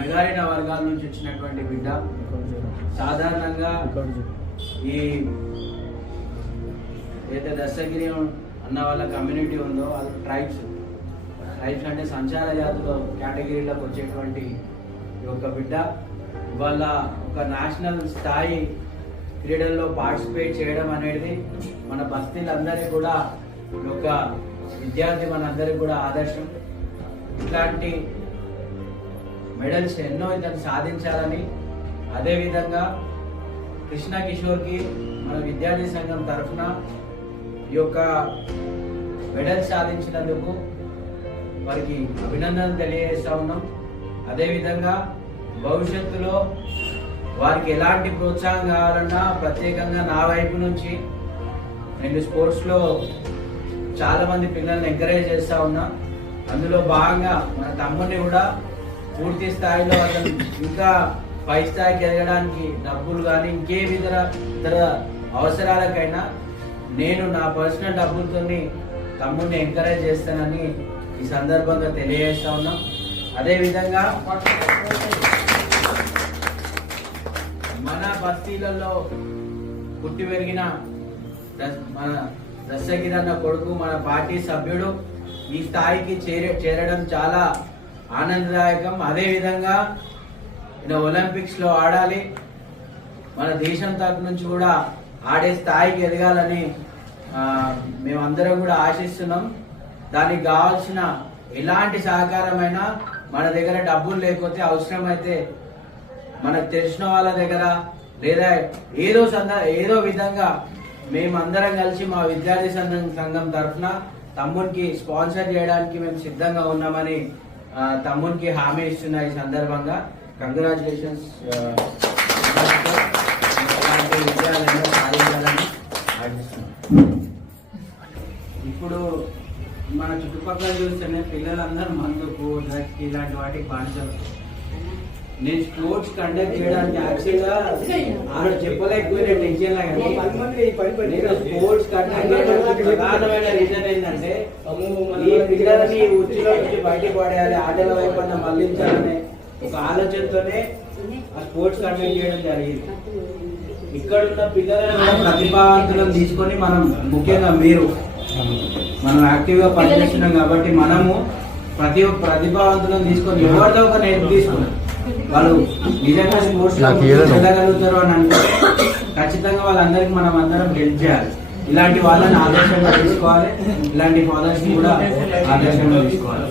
అణగారిన వర్గాల నుంచి వచ్చినటువంటి బిడ్డ. సాధారణంగా ఈ ఏదైతే దస్తగిరి అన్న వాళ్ళ కమ్యూనిటీ ఉందో అది ట్రైబ్స్ అంటే సంచార జాతుల కేటగిరీలోకి వచ్చేటువంటి ఈ యొక్క బిడ్డ ఇవాళ ఒక నేషనల్ స్థాయి క్రీడల్లో పార్టిసిపేట్ చేయడం అనేది మన బస్తీలందరికీ కూడా ఒక విద్యార్థి మనందరికీ కూడా ఆదర్శం. ఇట్లాంటి మెడల్స్ ఎన్నో ఇతను సాధించాలని, అదేవిధంగా కృష్ణ కిషోర్కి మన విద్యార్థి సంఘం తరఫున ఈ యొక్క మెడల్ సాధించినందుకు వారికి అభినందనలు తెలియజేస్తా ఉన్నాం. అదేవిధంగా భవిష్యత్తులో వారికి ఎలాంటి ప్రోత్సాహం కావాలన్నా ప్రత్యేకంగా నా వైపు నుంచి నేను స్పోర్ట్స్లో చాలామంది పిల్లల్ని ఎంకరేజ్ చేస్తూ ఉన్నా. అందులో భాగంగా మన తమ్ముడిని కూడా పూర్తి స్థాయిలో అతను ఇంకా పై స్థాయికి ఎదగడానికి డబ్బులు కానీ ఇంకేమి ఇతర అవసరాలకైనా నేను నా పర్సనల్ డబ్బులతో తమ్ముడిని ఎంకరేజ్ చేస్తానని ఈ సందర్భంగా తెలియజేస్తా ఉన్నాం. అదేవిధంగా మన బస్తీలలో పుట్టి పెరిగిన మన దస్తగిరి అన్న కొడుకు, మన పార్టీ సభ్యుడు ఈ స్థాయికి చేరడం చాలా ఆనందదాయకం. అదేవిధంగా ఒలింపిక్స్ లో ఆడాలి, మన దేశం తరపు నుంచి కూడా ఆడే స్థాయికి ఎదగాలని మేమందరం కూడా ఆశిస్తున్నాం. దానికి కావాల్సిన ఎలాంటి సహకారమైనా మన దగ్గర డబ్బులు లేకపోతే అవసరమైతే మనకు తెలిసిన వాళ్ళ దగ్గర లేదా ఏదో విధంగా మేమందరం కలిసి మా విద్యార్థి సంఘం తరఫున తమ్మునికి స్పాన్సర్ చేయడానికి మేము సిద్ధంగా ఉన్నామని తమ్మునికి హామీ ఇస్తున్న ఈ సందర్భంగా కంగ్రాచులేషన్స్. విజయాలను సాధించాలని ఆశిస్తున్నాం. ఇప్పుడు మన చుట్టుపక్కల చూస్తేనే పిల్లలందరూ మందుకు, డ్రగ్స్కి ఇలాంటి వాటికి బానిసలు. నేను స్పోర్ట్స్ కండక్ట్ చేయడానికి యాక్చువల్గా ఆవిడ చెప్పలేకపోయిన టెన్షన్ నేను స్పోర్ట్స్ కండక్ట్ చేయడానికి ప్రధానమైన రీజన్ ఏంటంటే ఈ పిల్లలని ఉచ్చులో నుంచి బయటకు పడేయాలి, ఆటల వైపు మళ్లించాలనే ఒక ఆలోచనతోనే ఆ స్పోర్ట్స్ కండక్ట్ చేయడం జరిగింది. ఇక్కడున్న పిల్లలను ప్రతిభావంతులను తీసుకొని మనం ముఖ్యంగా మనం యాక్టివ్గా పనిచేస్తున్నాం కాబట్టి మనము ప్రతి ఒక్క ప్రతిభావంతులను తీసుకొని ఎవరితో ఒక నేర్పు తీసుకున్నాం. వాళ్ళు నిజంగా స్పోర్ట్స్ వెళ్ళగలుగుతారు అని అంటే ఖచ్చితంగా వాళ్ళందరికీ మనం అందరం హెల్ప్ చేయాలి. ఇలాంటి వాళ్ళని ఆదర్శంగా తీసుకోవాలి, ఇలాంటి ఫాదర్స్ కూడా ఆదర్శంగా తీసుకోవాలి.